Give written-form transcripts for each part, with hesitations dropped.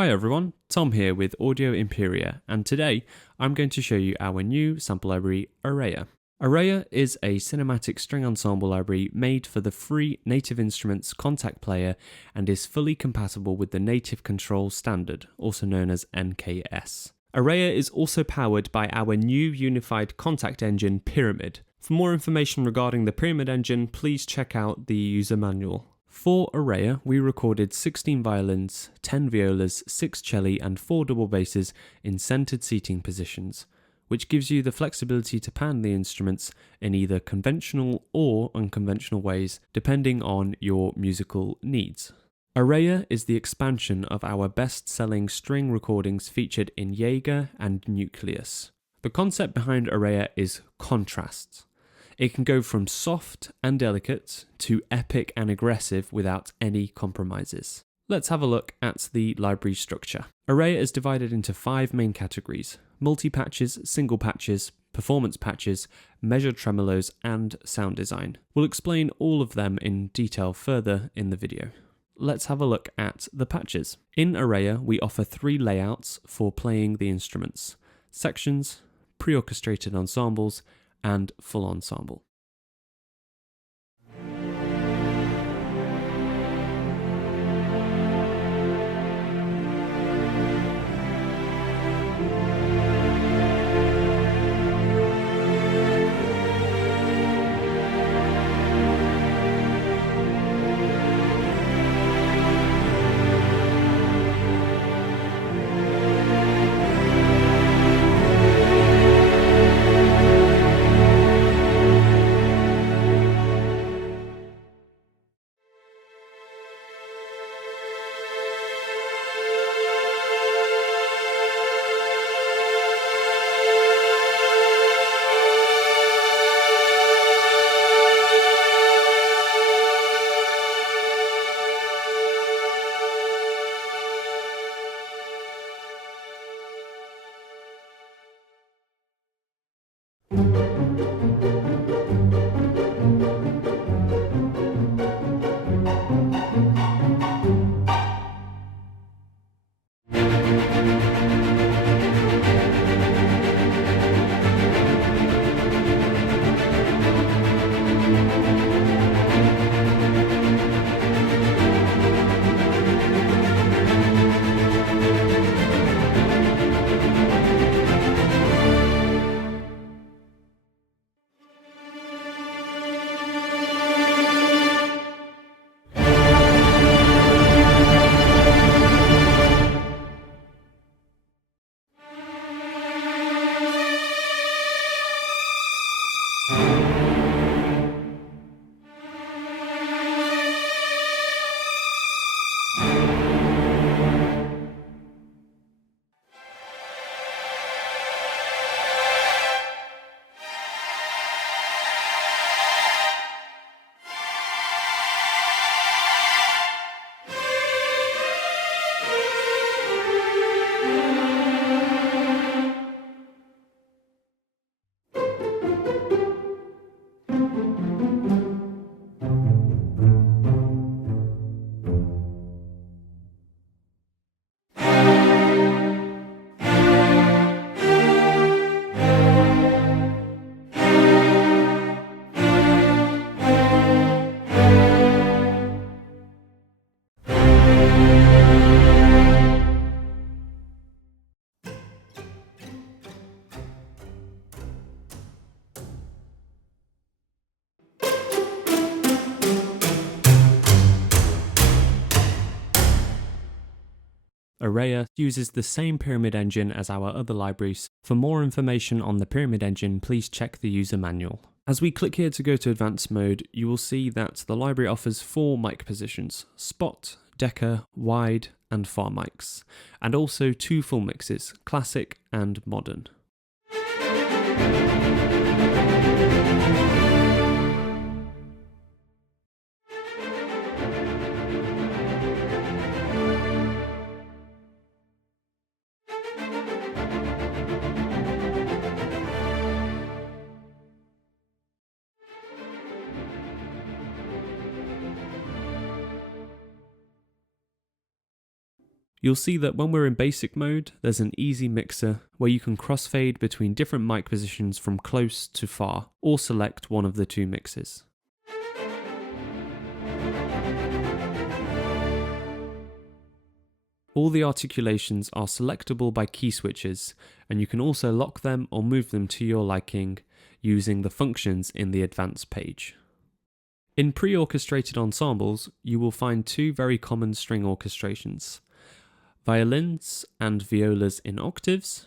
Hi everyone, Tom here with Audio Imperia, and today I'm going to show you our new sample library, Areia. Areia is a cinematic string ensemble library made for the free Native Instruments Kontakt Player and is fully compatible with the Native Control Standard, also known as NKS. Areia is also powered by our new unified Kontakt engine, Pyramid. For more information regarding the Pyramid engine, please check out the user manual. For Areia, we recorded 16 violins, 10 violas, 6 celli and 4 double basses in centered seating positions, which gives you the flexibility to pan the instruments in either conventional or unconventional ways, depending on your musical needs. Areia is the expansion of our best-selling string recordings featured in Jaeger and Nucleus. The concept behind Areia is contrast. It can go from soft and delicate to epic and aggressive without any compromises. Let's have a look at the library structure. Areia is divided into 5 main categories: multi-patches, single patches, performance patches, measured tremolos, and sound design. We'll explain all of them in detail further in the video. Let's have a look at the patches. In Areia, we offer 3 layouts for playing the instruments: sections, pre-orchestrated ensembles, and full ensemble. Areia uses the same Pyramid engine as our other libraries. For more information on the Pyramid engine, please check the user manual. As we click here to go to advanced mode, you will see that the library offers 4 mic positions: spot, deca, wide, and far mics, and also 2 full mixes, classic and modern. You'll see that when we're in basic mode, there's an easy mixer where you can crossfade between different mic positions from close to far, or select one of the two mixes. All the articulations are selectable by key switches, and you can also lock them or move them to your liking using the functions in the advanced page. In pre-orchestrated ensembles, you will find two very common string orchestrations: violins and violas in octaves,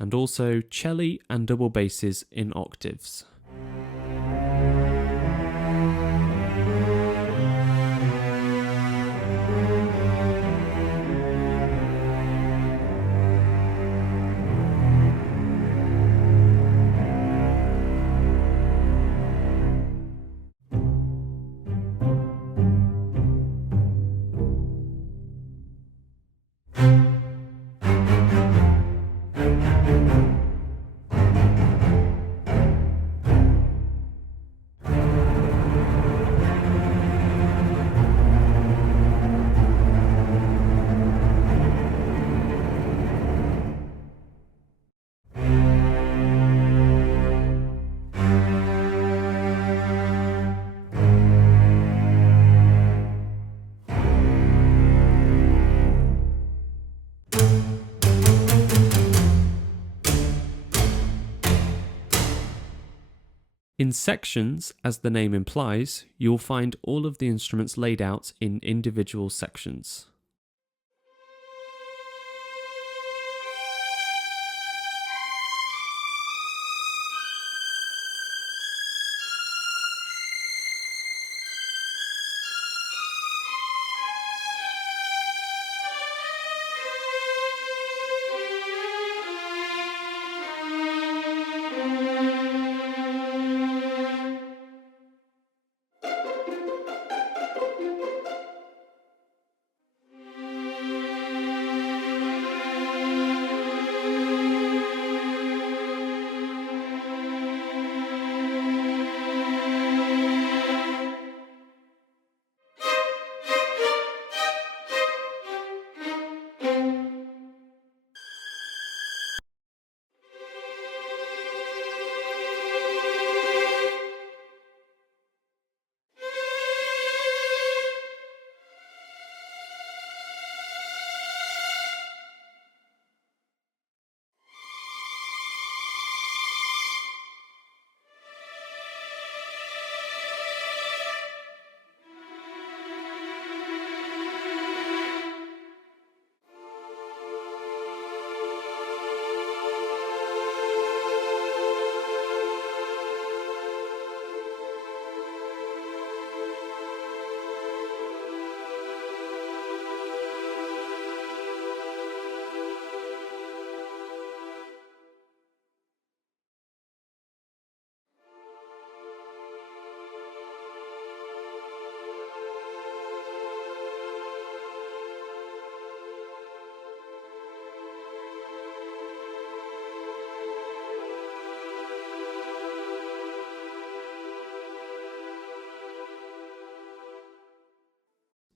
and also celli and double basses in octaves. In sections, as the name implies, you'll find all of the instruments laid out in individual sections.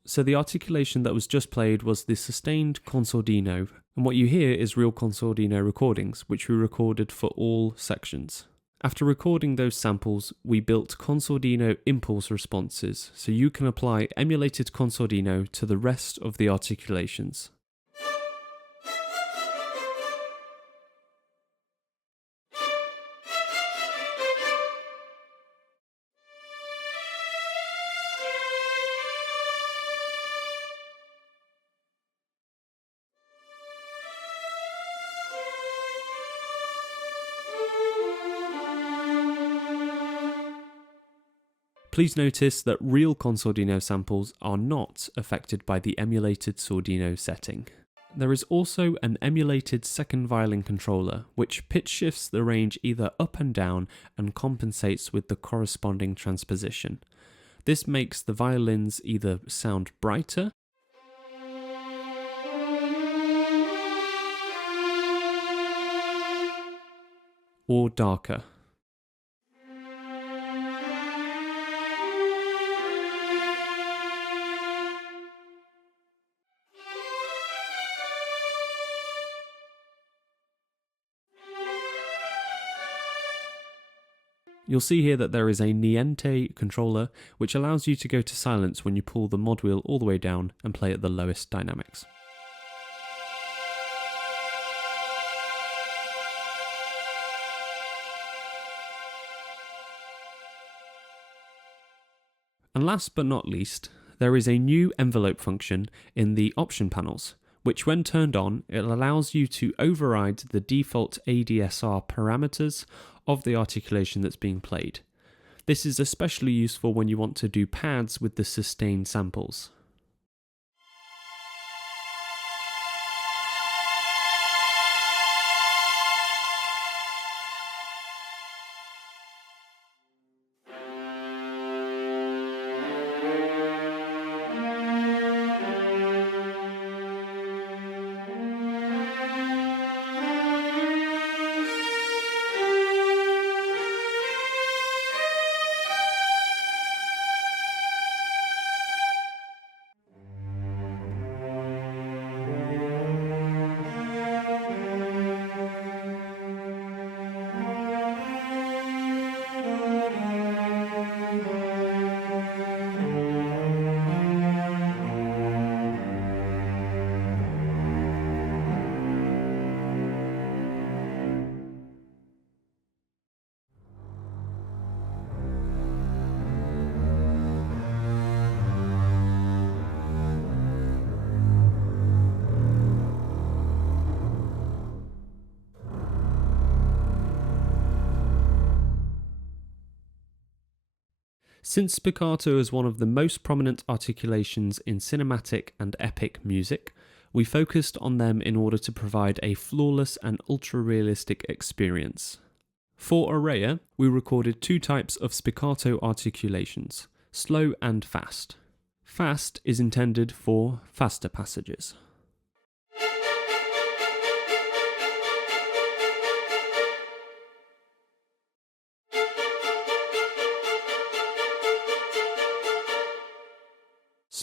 So the articulation that was just played was the sustained consordino, and what you hear is real consordino recordings, which we recorded for all sections. After recording those samples, we built consordino impulse responses, so you can apply emulated consordino to the rest of the articulations. Please notice that real Sordino samples are not affected by the emulated Sordino setting. There is also an emulated second violin controller, which pitch shifts the range either up and down and compensates with the corresponding transposition. This makes the violins either sound brighter or darker. You'll see here that there is a Niente controller, which allows you to go to silence when you pull the mod wheel all the way down and play at the lowest dynamics. And last but not least, there is a new envelope function in the option panels, which when turned on, it allows you to override the default ADSR parameters of the articulation that's being played. This is especially useful when you want to do pads with the sustained samples. Since spiccato is one of the most prominent articulations in cinematic and epic music, we focused on them in order to provide a flawless and ultra-realistic experience. For Areia, we recorded two types of spiccato articulations, slow and fast. Fast is intended for faster passages.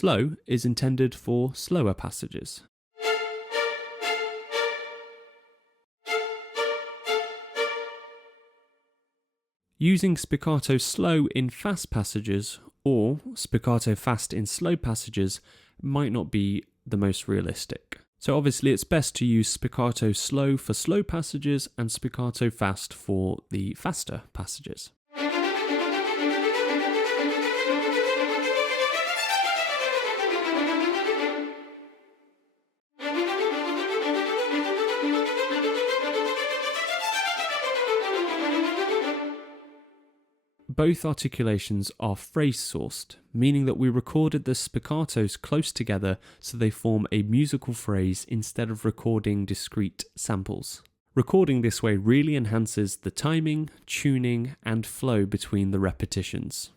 Slow is intended for slower passages. Using spiccato slow in fast passages or spiccato fast in slow passages might not be the most realistic. So obviously it's best to use spiccato slow for slow passages and spiccato fast for the faster passages. Both articulations are phrase-sourced, meaning that we recorded the spiccatos close together so they form a musical phrase instead of recording discrete samples. Recording this way really enhances the timing, tuning, and flow between the repetitions.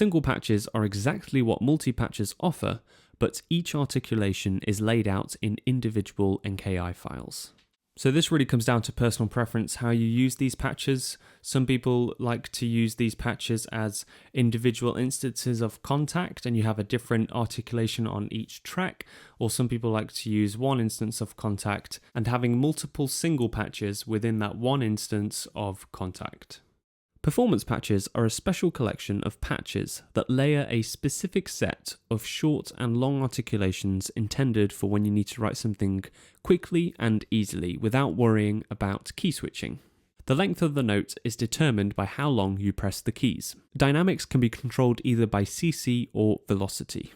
Single patches are exactly what multi-patches offer, but each articulation is laid out in individual NKI files. So this really comes down to personal preference, how you use these patches. Some people like to use these patches as individual instances of Kontakt and you have a different articulation on each track, or some people like to use one instance of Kontakt and having multiple single patches within that one instance of Kontakt. Performance patches are a special collection of patches that layer a specific set of short and long articulations intended for when you need to write something quickly and easily without worrying about key switching. The length of the note is determined by how long you press the keys. Dynamics can be controlled either by CC or velocity.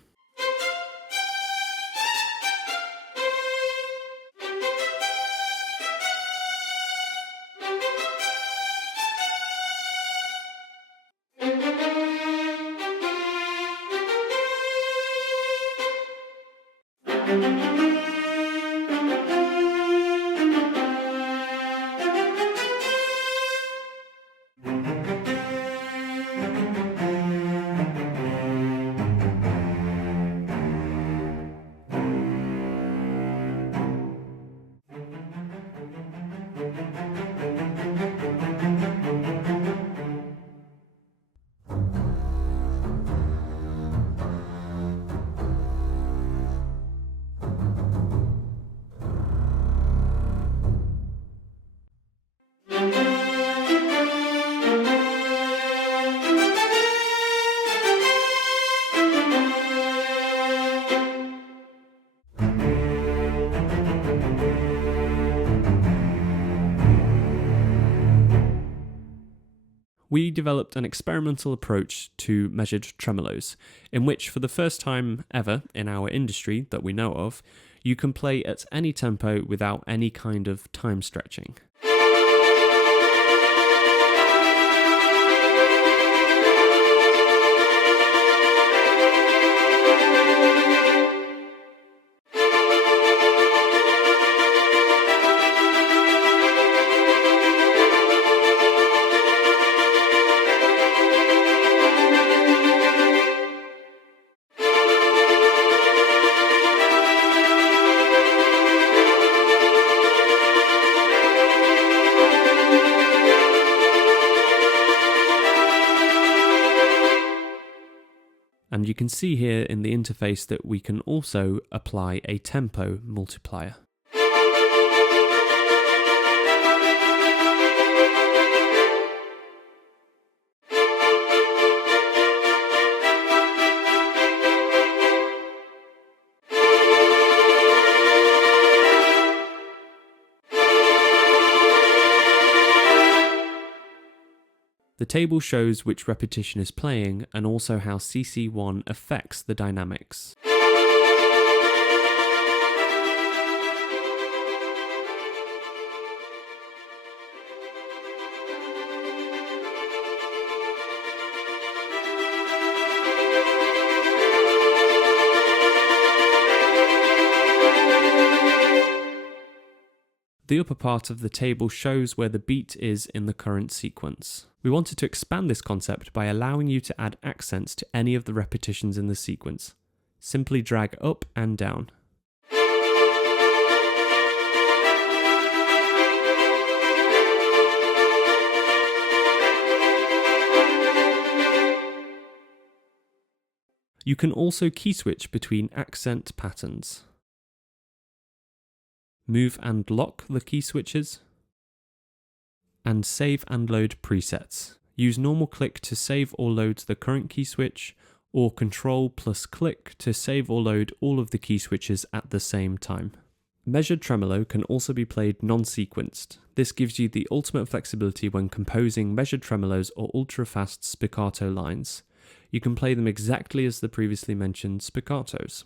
We developed an experimental approach to measured tremolos, in which for the first time ever in our industry that we know of, you can play at any tempo without any kind of time stretching. And you can see here in the interface that we can also apply a tempo multiplier. The table shows which repetition is playing and also how CC1 affects the dynamics. The upper part of the table shows where the beat is in the current sequence. We wanted to expand this concept by allowing you to add accents to any of the repetitions in the sequence. Simply drag up and down. You can also key switch between accent patterns. Move and lock the key switches, and save and load presets. Use normal click to save or load the current key switch, or Control plus click to save or load all of the key switches at the same time. Measured tremolo can also be played non-sequenced. This gives you the ultimate flexibility when composing measured tremolos or ultra-fast spiccato lines. You can play them exactly as the previously mentioned spiccatos.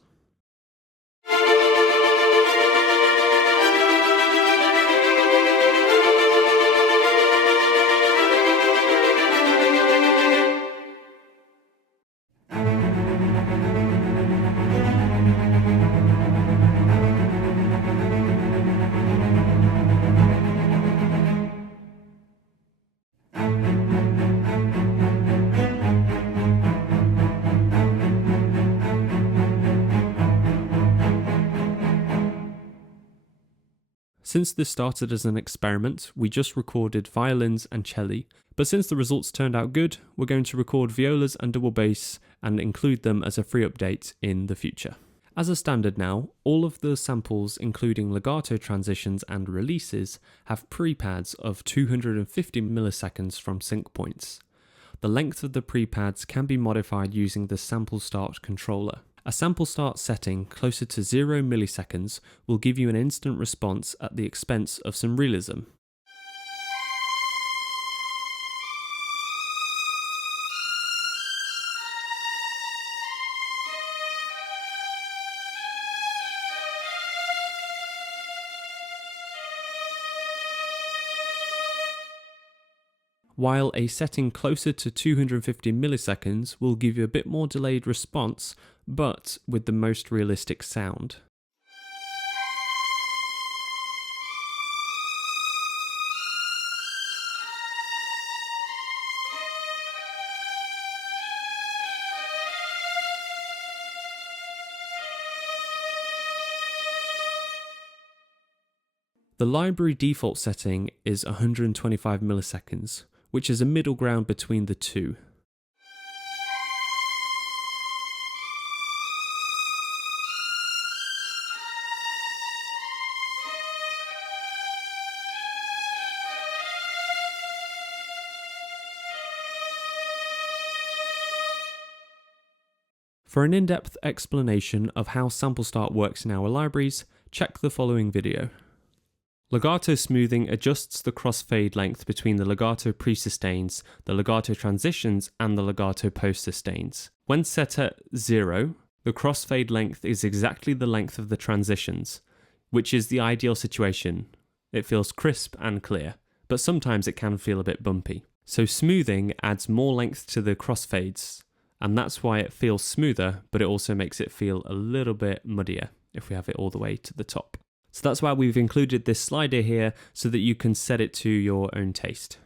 Since this started as an experiment, we just recorded violins and celli, but since the results turned out good, we're going to record violas and double bass and include them as a free update in the future. As a standard now, all of the samples, including legato transitions and releases, have pre-pads of 250 milliseconds from sync points. The length of the pre-pads can be modified using the sample start controller. A sample start setting closer to 0 milliseconds will give you an instant response at the expense of some realism. While a setting closer to 250 milliseconds will give you a bit more delayed response, but with the most realistic sound. The library default setting is 125 milliseconds, which is a middle ground between the two. For an in-depth explanation of how sample start works in our libraries, check the following video. Legato smoothing adjusts the crossfade length between the legato pre-sustains, the legato transitions, and the legato post-sustains. When set at 0, the crossfade length is exactly the length of the transitions, which is the ideal situation. It feels crisp and clear, but sometimes it can feel a bit bumpy. So smoothing adds more length to the crossfades, and that's why it feels smoother, but it also makes it feel a little bit muddier if we have it all the way to the top. So that's why we've included this slider here so that you can set it to your own taste.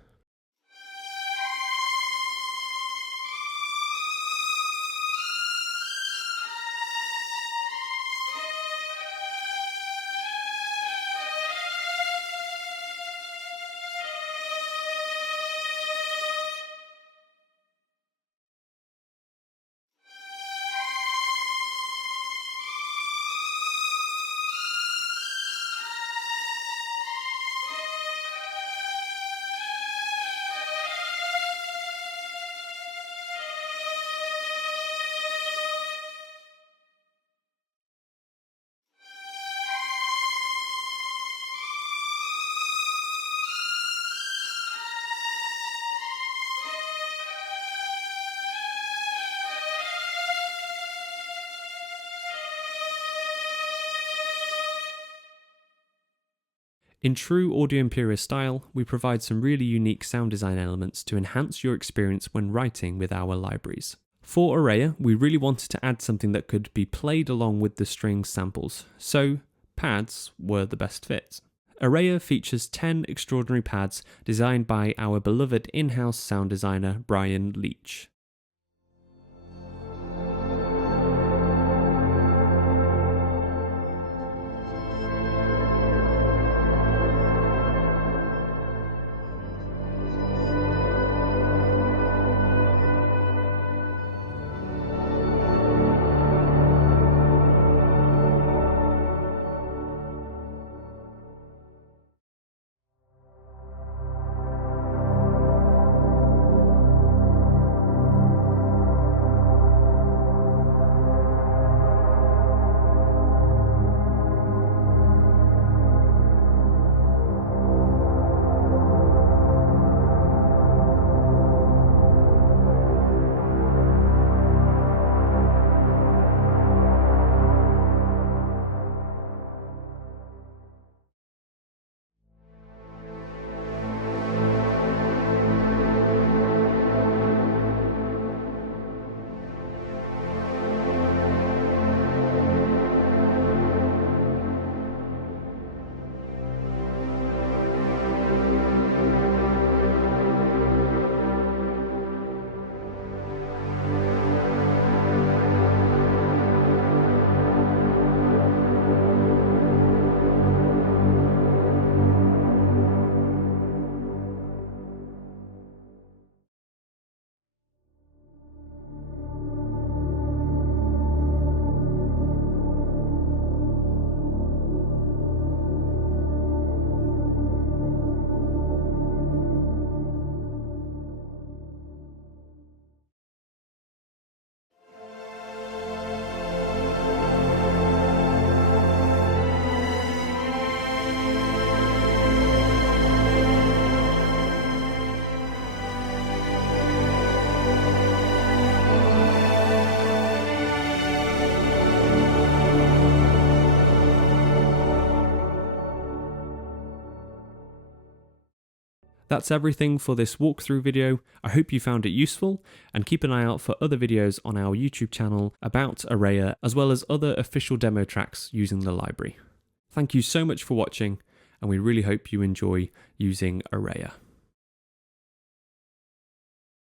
In true Audio Imperia style, we provide some really unique sound design elements to enhance your experience when writing with our libraries. For Areia, we really wanted to add something that could be played along with the string samples, so pads were the best fit. Areia features 10 extraordinary pads designed by our beloved in-house sound designer Brian Leach. That's everything for this walkthrough video. I hope you found it useful, and keep an eye out for other videos on our YouTube channel about Areia, as well as other official demo tracks using the library. Thank you so much for watching, and we really hope you enjoy using Areia.